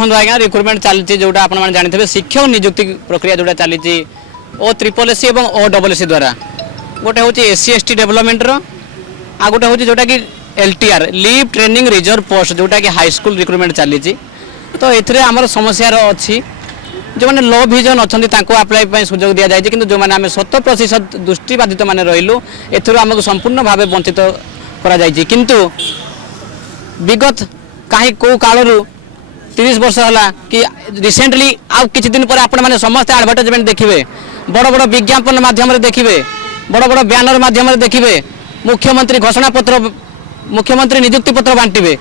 देखो आज्ञा रिक्रुटमेंट चलती जोटा आप जानते शिक्षक नियुक्ति प्रक्रिया जोटा चली ओ ट्रिपल एससी और ओ डबल एससी द्वारा गोटे हूँ एससी एसटी डेवलपमेंट आ गोटे हूँ जोटा कि LTR leave training reserve post जोटा कि हाईस्कल रिक्रुटमेंट चली तो ये आम समस्या अच्छी जो मैंने लो विजन अच्छा आप्लाई सुजोग दि जाए कि जो मैंने आम 100% दृष्टिबाधित मैंने रही एमको संपूर्ण भाव वंचित किंतु विगत कहीं कौ कालू 30 वर्ष है कि रिसेंटली आउ किछि दिन पर आपण माने समस्त एडवर्टाइजमेंट देखिए बड़ बड़ विज्ञापन माध्यम देखिए बड़ बड़ बैनर माध्यम देखिए मुख्यमंत्री घोषणा पत्र मुख्यमंत्री नियुक्ति पत्र बांटे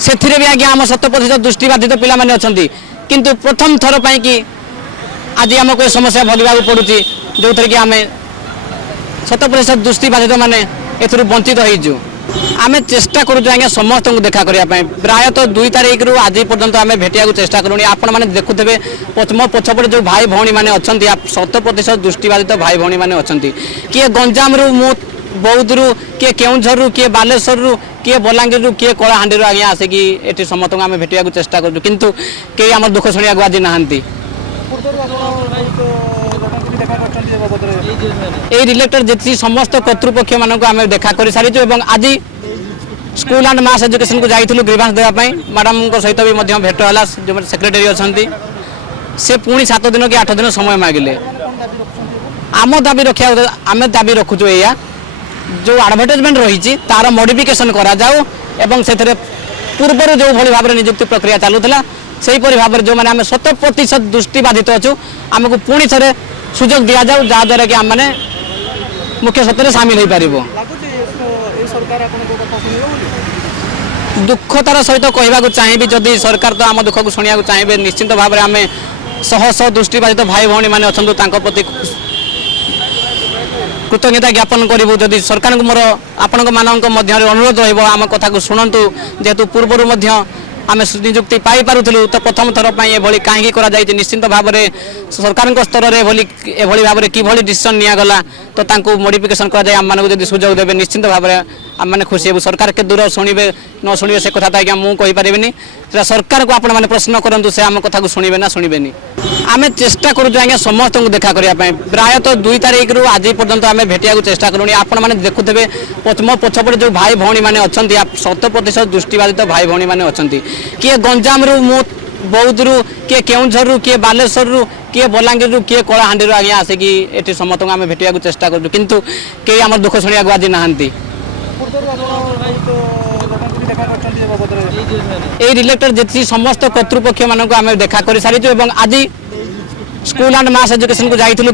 से भी आज्ञा आम 100% दृष्टिबाधित पिला माने अछंती किंतु प्रथम थर पाई कि आज आमको समस्या भोगवाक पड़ुची जो थे कि आम 100% दृष्टिबाधित माने एथुरु वंचित होइजु आमे चेष्टा करूँ आज्ञा समस्त को देखा करने प्रायतः 2 तारीख रु आज पर्यंत आम भेटिया चेष्टा करूँ आपण मैंने देखुथे मो पछपटे जो भाई भौणी मैंने अच्छा 100% दृष्टिबाधित भाई भौणी मैंने अच्छा किए गंजाम रु बौद्ध रु किए केउझर रु किए बालेश्वर रु किए बलांगीर रु किए कलाहांडी रु आज्ञा आसिकी ये समस्त आम भेटिया चेष्टा करूँ किंतु कई आम दुख शुणा आज नहांती रिलेटेड जी समस्त कर्तृपक्ष मानक आम देखा कर सारी आज स्कूल एंड मास एजुकेशन को जाइलु ग्रीवांस देवाई मैडम सहित भी भेट है जो सेक्रेटरी अच्छा से पुणी 7 दिन कि 8 दिन समय मागिले आम दाबी रखा आम दाबी रखुचु या जो एडवर्टाइजमेंट रही तार मॉडिफिकेशन करा जाऊ एवं से पूर्व जो भाई भाव में नियुक्ति प्रक्रिया चलूला से भाव में जो मैंने 100% दृष्टिबाधित अच्छु आमको पुणी थे सुजोग दि जाऊ जहाद्वारा कि आम मैंने मुख्य सत्य सामिल हो पार दुखतार सहित कहवाक चाहिए जदि सरकार तो आम दुख को शुणा चाहिए निश्चित भाव में आम शह दृष्टिबाधित भाई भौणी मैंने अच्छा प्रति कृतज्ञता ज्ञापन करूँ जदि सरकार को मोर आपण मध्य अनुरोध रम कथा को शुणु जेहेतु पूर्वर आम नियुक्ति पाई पारुथिलु तो प्रथम थर पर कहीं निश्चित भाव में सरकार स्तर में एभली भाव में किभली डिसीजन निगला तो मॉडिफिकेशन कर आम मानक जब सुजोग देवे निश्चित भाव में आम मैंने खुशी हेबू सरकार के दूर शुणे न शुणे से कथा तो मुझे कहीपरि सरकार को आपण मैंने प्रश्न करूँ से आम कथा को शुणे ना शुणे आम चेष्टा करूँ आज्ञा समस्त को देखा करने प्रायतः 2 तारीख रु आज पर्यंत आम भेटिया चेष्टा करूँ आपण मैंने देखुथे मो पछपटे जो भाई भौणी मैंने अच्छा 100% दृष्टिबाधित भाई भौणी मैंने अच्छा किए गंजाम रु बौद्ध रु किए केउझर रु किए बालेश्वर रु किए बलांगीर रु किए कलाहांडी रु आज्ञा आसिकी ये समस्त आम भेटिया चेष्टा करूँ किंतु कई आम दुख शुणा आज नहांती रिलेटेड जी समस्त कर्तृपक्ष मानक आम देखा कर सारी आज स्कूल एंड मास एजुकेशन को जाइलु